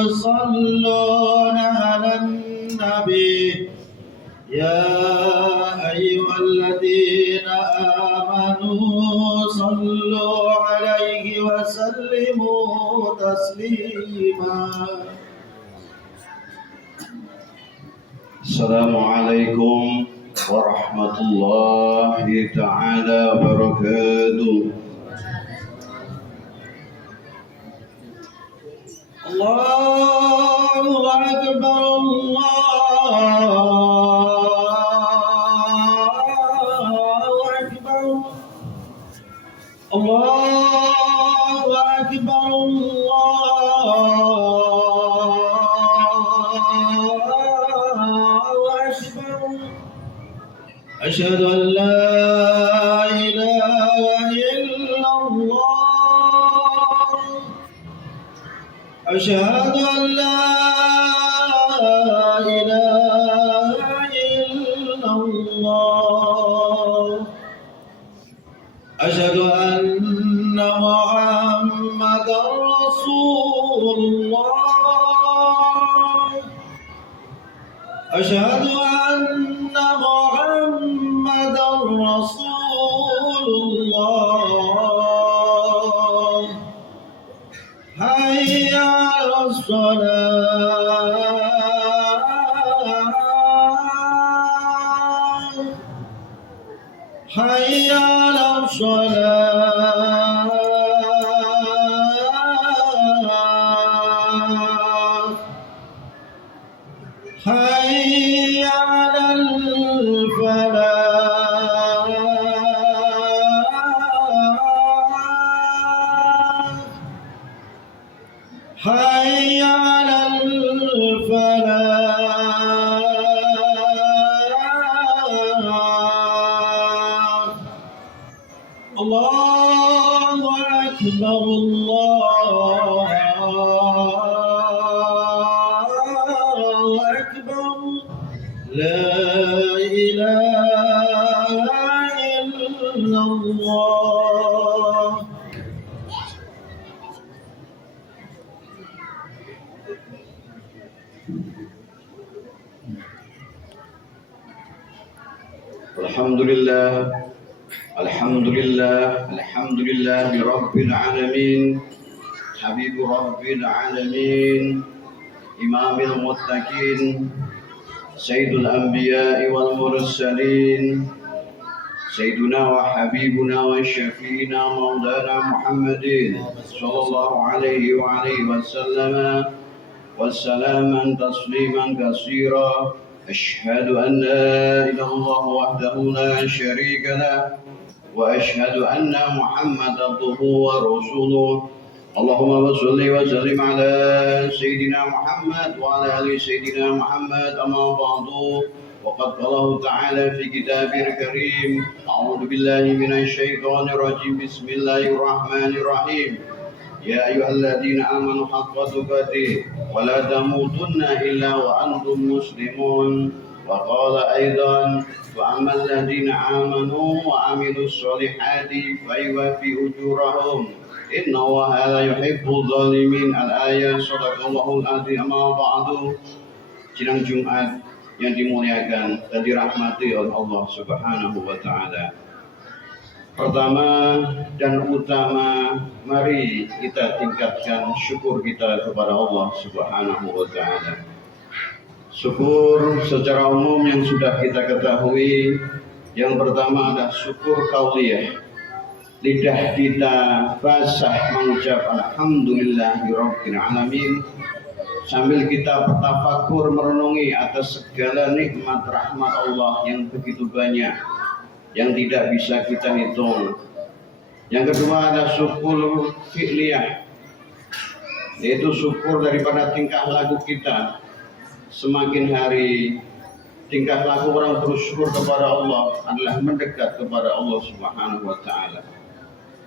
يصلون على النبي يا أيها الذين آمنوا صلوا عليه وسلموا تسليما. السلام عليكم ورحمة الله تعالى وبركاته. الله أكبر الله أكبر الله أكبر الله أكبر. أشهد أن لا إله إلا الله. أشهد أن لا إله إلا الله. أشهد أن محمدا رسول الله. أشهد أن محمدا رسول الله. حي على الصلاة. حي على الصلاة. حي على الفلاح. حي على الفلاح. الله أكبر الله أكبر. لا إله إلا الله. Alhamdulillah, alhamdulillah, alhamdulillah Rabbil alamin, Habibu Rabbil alamin, Imamil muttaqin, Sayyidul anbiya'i wal mursalin, Sayyiduna wa habibuna wa syafi'ina maulana Muhammadin sallallahu alaihi wa alihi wa sallama wa salaman tasliman katsira. أشهد أن لا إله إلا الله وحده لا شريك له وأشهد أن محمدا عبده ورسوله. اللهم صل وسلم على سيدنا محمد وعلى آل سيدنا محمد. أما بعد وقد قال الله تعالى في كتابه الكريم أعوذ بالله من الشيطان الرجيم بسم الله الرحمن الرحيم يا أيها الذين آمنوا حق تقاته ولا تموتن إلا وأنتم مسلمون. وقال أيضا فأما الذين آمنوا وعملوا الصالحات فيوفي أجورهم إن الله لا يحب الظالمين. Al-ayat. Sadaqallahul azim. Amma ba'du. Sidang Jumat yang dimuliakan dan dirahmati oleh Allah Subhanahu wa taala. Pertama dan utama, mari kita tingkatkan syukur kita kepada Allah Subhanahu wa taala. Syukur secara umum yang sudah kita ketahui, yang pertama adalah syukur qauliyah. Lidah kita basah mengucap alhamdulillahirabbil alamin sambil kita bertafakur merenungi atas segala nikmat rahmat Allah yang begitu banyak yang tidak bisa kita hitung. Yang kedua ada syukur fi'liyah, yaitu syukur daripada tingkah laku kita. Semakin hari tingkah laku orang bersyukur kepada Allah adalah mendekat kepada Allah Subhanahu wa taala.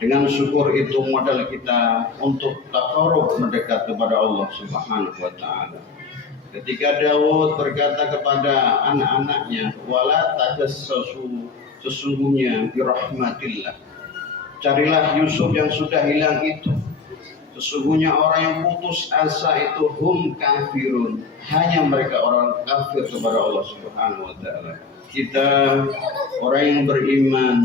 Dengan syukur itu modal kita untuk taqarrub mendekat kepada Allah Subhanahu wa taala. Ketika Daud berkata kepada anak-anaknya, wala tajassasu, sesungguhnya birahmatillah, carilah Yusuf yang sudah hilang itu. Sesungguhnya orang yang putus asa itu hum kafirun, hanya mereka orang kafir kepada Allah Subhanahu wa taala. Kita orang yang beriman,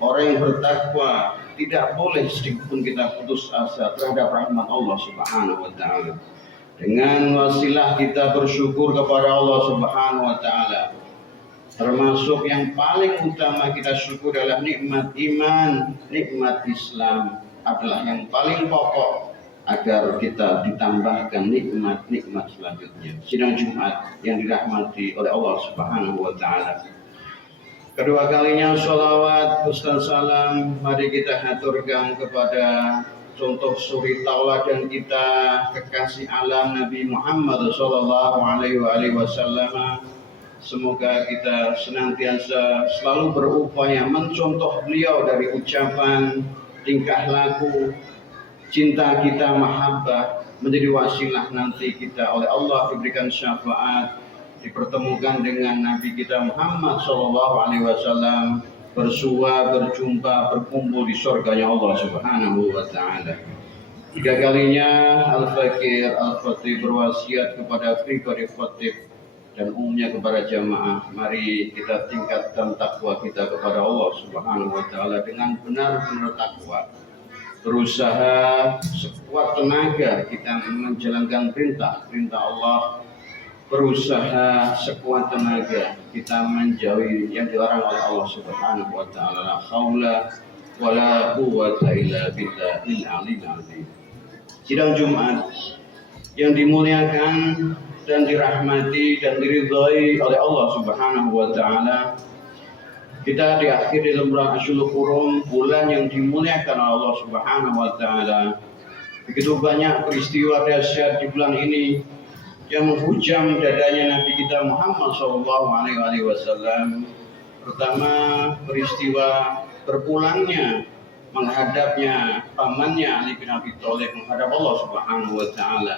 orang yang bertakwa, tidak boleh sedikit pun kita putus asa terhadap rahmat Allah Subhanahu wa taala. Dengan wasilah kita bersyukur kepada Allah Subhanahu wa taala. Termasuk yang paling utama kita syukur adalah nikmat iman, nikmat Islam adalah yang paling pokok agar kita ditambahkan nikmat-nikmat selanjutnya. Sidang Jumat yang dirahmati oleh Allah Subhanahu wa taala. Kedua kalinya sholawat dan salam mari kita haturkan kepada contoh suri tauladan kita, kekasih alam Nabi Muhammad sallallahu alaihi wasallam. Semoga kita senantiasa selalu berupaya mencontoh beliau dari ucapan, tingkah laku, cinta kita, mahabbah, menjadi wasilah nanti kita oleh Allah diberikan syafaat, dipertemukan dengan Nabi kita Muhammad SAW, bersua, berjumpa, berkumpul di surganya Allah Subhanahu wa taala. Tiga kalinya Al-Fakir Al-Khatib berwasiat kepada pribadi khatib dan umumnya kepada jamaah, mari kita tingkatkan takwa kita kepada Allah Subhanahu wa taala dengan benar-benar takwa. Berusaha sekuat tenaga kita menjalankan perintah Allah. Berusaha sekuat tenaga kita menjauhi yang dilarang oleh Allah Subhanahu wa taala. La haula wala quwwata illa billahil aliyyil azim. Sidang Jumat yang dimuliakan dan dirahmati dan diridhai oleh Allah Subhanahu wa taala. Kita di akhir dalam bulan Ashurul Hurum, bulan yang dimuliakan oleh Allah Subhanahu wa taala. Begitu banyak peristiwa dahsyat di bulan ini yang menghujam dadanya Nabi kita Muhammad sallallahu alaihi wasallam. Pertama, peristiwa berpulangnya menghadapnya pamannya Ali bin Abi Thalib menghadap Allah Subhanahu wa taala.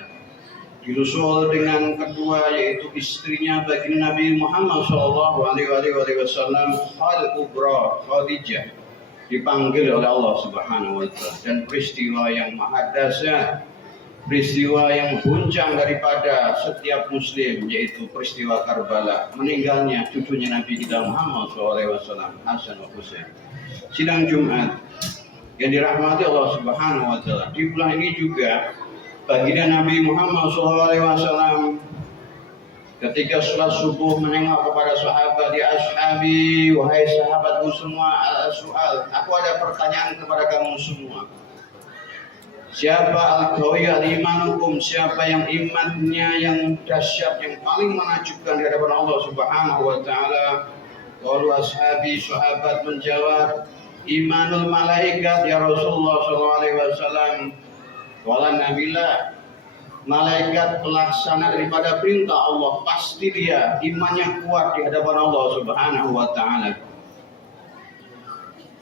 Dilusul dengan kedua yaitu istrinya baginda Nabi Muhammad sallallahu alaihi wasallam Al-Kubra Khadijah dipanggil oleh Allah Subhanahu wa taala, dan peristiwa yang maha dahsyat, peristiwa yang guncang daripada setiap muslim yaitu peristiwa Karbala, meninggalnya cucunya Nabi kita Muhammad sallallahu alaihi wasallam Hasan wa Husain. Sidang Jumat yang dirahmati Allah Subhanahu wa taala, di bulan ini juga baginda Nabi Muhammad SAW ketika sholat subuh menengok kepada sahabat, di ashabi, wahai sahabatku semua, al-su'al, aku ada pertanyaan kepada kamu semua. Siapa al-qawi al-imanukum, siapa yang imannya yang dahsyat, yang paling menakjubkan di hadapan Allah Subhanahu wa taala? Qalu ashabi, sahabat menjawab, imanul malaikat ya Rasulullah sallallahu alaihi wasallam. Wala nabilah, malaikat pelaksana daripada perintah Allah, pasti dia imannya kuat di hadapan Allah Subhanahu wa taala.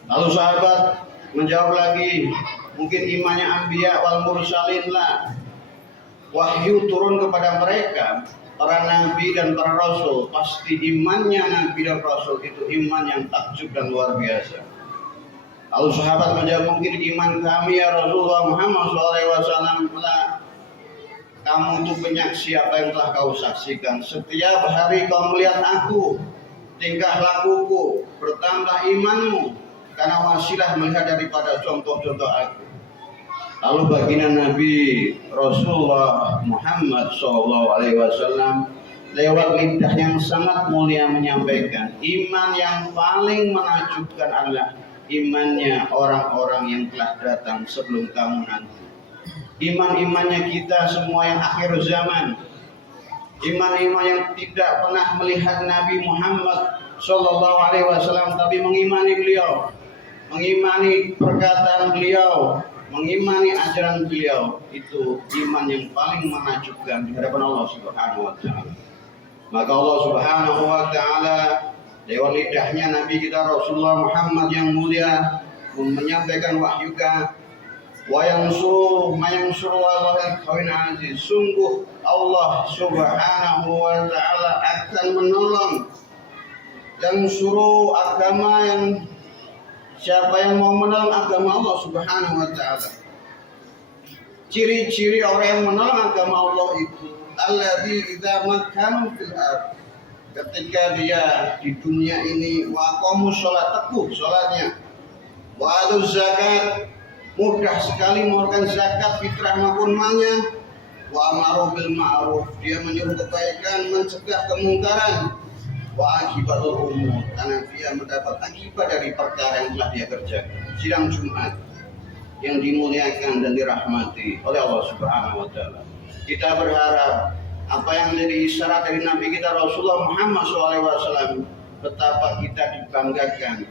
Lalu sahabat menjawab lagi, mungkin imannya anbiya wal mursalin lah. Wahyu turun kepada mereka, para nabi dan para rasul, pasti imannya nabi dan rasul itu iman yang takjub dan luar biasa. Lalu sahabat menjawab, mungkin iman kami ya Rasulullah Muhammad SAW, kamu itu penyaksi apa yang telah kau saksikan. Setiap hari kau melihat aku, tingkah lakuku, bertambah imanmu, karena wasilah melihat daripada contoh-contoh aku. Lalu baginda Nabi Rasulullah Muhammad SAW lewat lidah yang sangat mulia menyampaikan, iman yang paling menakjubkan adalah imannya orang-orang yang telah datang sebelum kamu nanti. Iman-imannya kita semua yang akhir zaman, iman-iman yang tidak pernah melihat Nabi Muhammad sallallahu alaihi wasallam tapi mengimani beliau, mengimani perkataan beliau, mengimani ajaran beliau, itu iman yang paling menakjubkan di hadapan Allah Subhanahu wa taala. Maka Allah Subhanahu wa taala lewat lidahnya Nabi kita Rasulullah Muhammad yang mulia menyampaikan wahyuka, wa yansuru mayansuru wal qawin aziz. Sungguh Allah Subhanahu wa taala akan menolong yang suruh agama, yang siapa yang mau menolong agama Allah Subhanahu wa taala. Ciri-ciri orang yang menolong agama Allah itu alladzi idza makkanu fil ard, ketika dia di dunia ini wa aqamu sholat, teguh sholatnya, wa atu zakat, mudah sekali mengeluarkan zakat fitrah maupun malnya, wa amaru bil ma'ruf, dia menyuruh kebaikan, mencegah kemungkaran, wa akibatul umur, karena dia mendapat akibat dari perkara yang telah dia kerjakan. Sidang Jumat yang dimuliakan dan dirahmati oleh Allah Subhanahu wa taala. Kita berharap apa yang menjadi isyarat dari Nabi kita Rasulullah Muhammad SAW, betapa kita dibanggakan,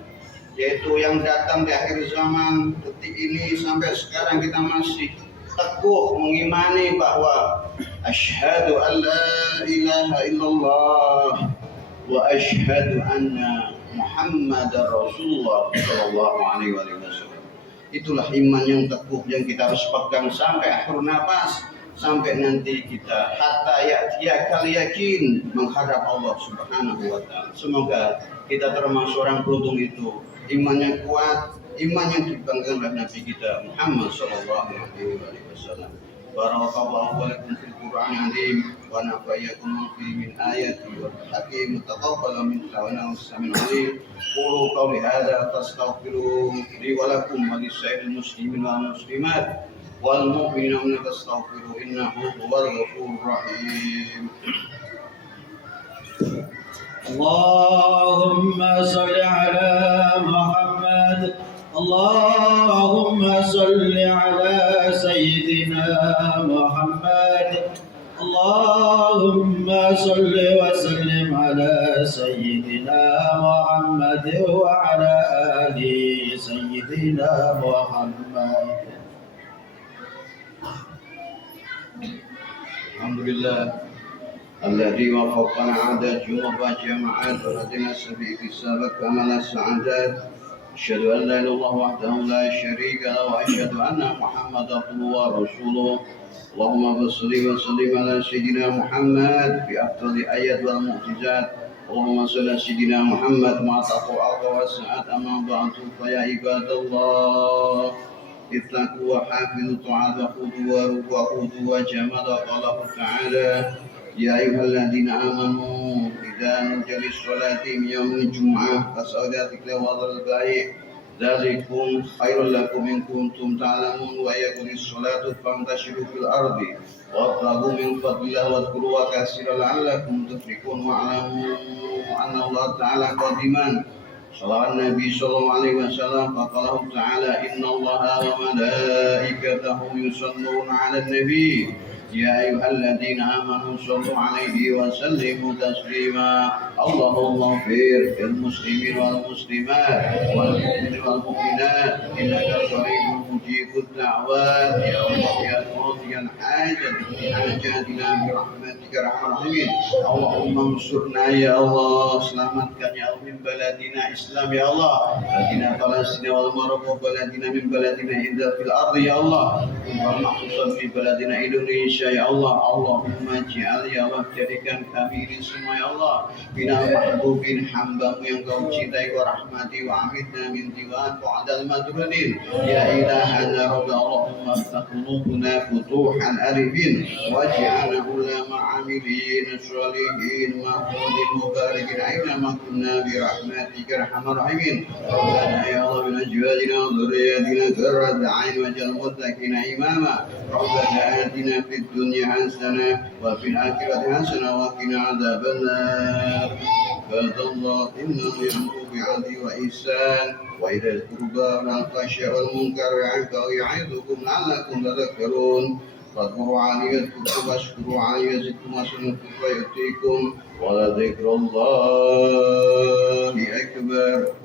yaitu yang datang di akhir zaman detik ini sampai sekarang kita masih teguh mengimani bahwa asyhadu an la ilaha illallah wa asyhadu anna Muhammadar Rasulullah sallallahu alaihi wasallam. Itulah iman yang teguh yang kita harus pegang sampai akhir nafas, sampai nanti kita hatta kali yakin menghadap Allah Subhanahu wa taala. Semoga kita termasuk orang beruntung itu, imannya kuat, iman yang dibanggakan oleh Nabi kita Muhammad sallallahu alaihi wasallam. Barakallahu lakum fil Qur'anil azim wa nafa'akum fihi min ayati wal hakim taqabbal minna wa nasta'in alim. Qulu qawli hadza fastaghfiru li wa lakum wa lisa'il muslimin wal muslimat wal mu'minina fastaghfiru innahu huwal ghafurur rahim. Allahumma salli ala Muhammad, Allahumma salli ala Sayyidina Muhammad, Allahumma salli wa sallim ala Sayyidina Muhammad wa ala ali Sayyidina Muhammad. Alhamdulillah الذي وفقنا عادات وجماعات وهدنا السبيل في السابق كمال السعادات. أشهد أن لا إله إلا الله وحده لا شريك له وأشهد أن محمدا عبده ورسوله. اللهم صل وسلم على سيدنا محمد في أفضل الآيات والمعجزات. اللهم صل على سيدنا محمد مع التقوى والسعادة. أما بعد فيا عباد الله اتقوا وحافظوا طاعة وخذوا وخذوا وجمد. قال تعالى يا أيها الذين آمنوا إذا نودي للصلاة من يوم الجمعة فاسعوا إلى ذكر الله وذروا البيع ذلكم خير لكم إن كنتم تعلمون. وإذا الصلاة فانتشروا في الأرض وابتغوا من فضل الله واذكروا كثيرا لعلكم تفلحون. واعلموا أن الله تعالى قديما صلى النبي صلى الله عليه وسلم فقال تعالى إن الله وملائكته يصلون على النبي يا أيها الذين آمنوا صلوا عليه وسلموا تسليما. اللهم اغفر للمسلمين والمسلمات والمؤمنين والمؤمنات إنك قريب مجيب الدعوات يا الله يا قاضي حاجاتنا برحمتك أرحم الراحمين. اللهم انصرنا يا الله, selamatkan ya Allah min baladina Islam ya Allah, baladina Palestina wal Marok baladina min baladina Indah fil ardi ya Allah, khususan fi baladina Indonesia ya Allah. Allahumma ja'al ya Allah, jadikan kami ini semua ya Allah minal mahbubin, hambamu yang kau cintai wa rahmati wa amidna min diwan wa'adal madrunin ya ilahana rabbi. Allahumma aftah qulubuna futuhan arifin waj'alna ulama amilin sholihin mahmudin mubarikin aina ma kunna bi rahmatika arhamar rahimin. Rabbana ya Allah min azwajina wa dhurriyyatina qurrata a'yun waj'al muttaqina imama. Rabbana atina fid dunya hasanah wa fil akhirati hasanah wa qina adzabannar. Fadallah inna ya'muru bi'adli wa ihsan wa idhil qurba wal fahsya wal munkar ya'idukum la'allakum tadhakkarun. Fadhkuru 'alaihi yadhkurkum washkuru 'alaihi yazidkum wa yu'tikum wa la dzikrullahi akbar.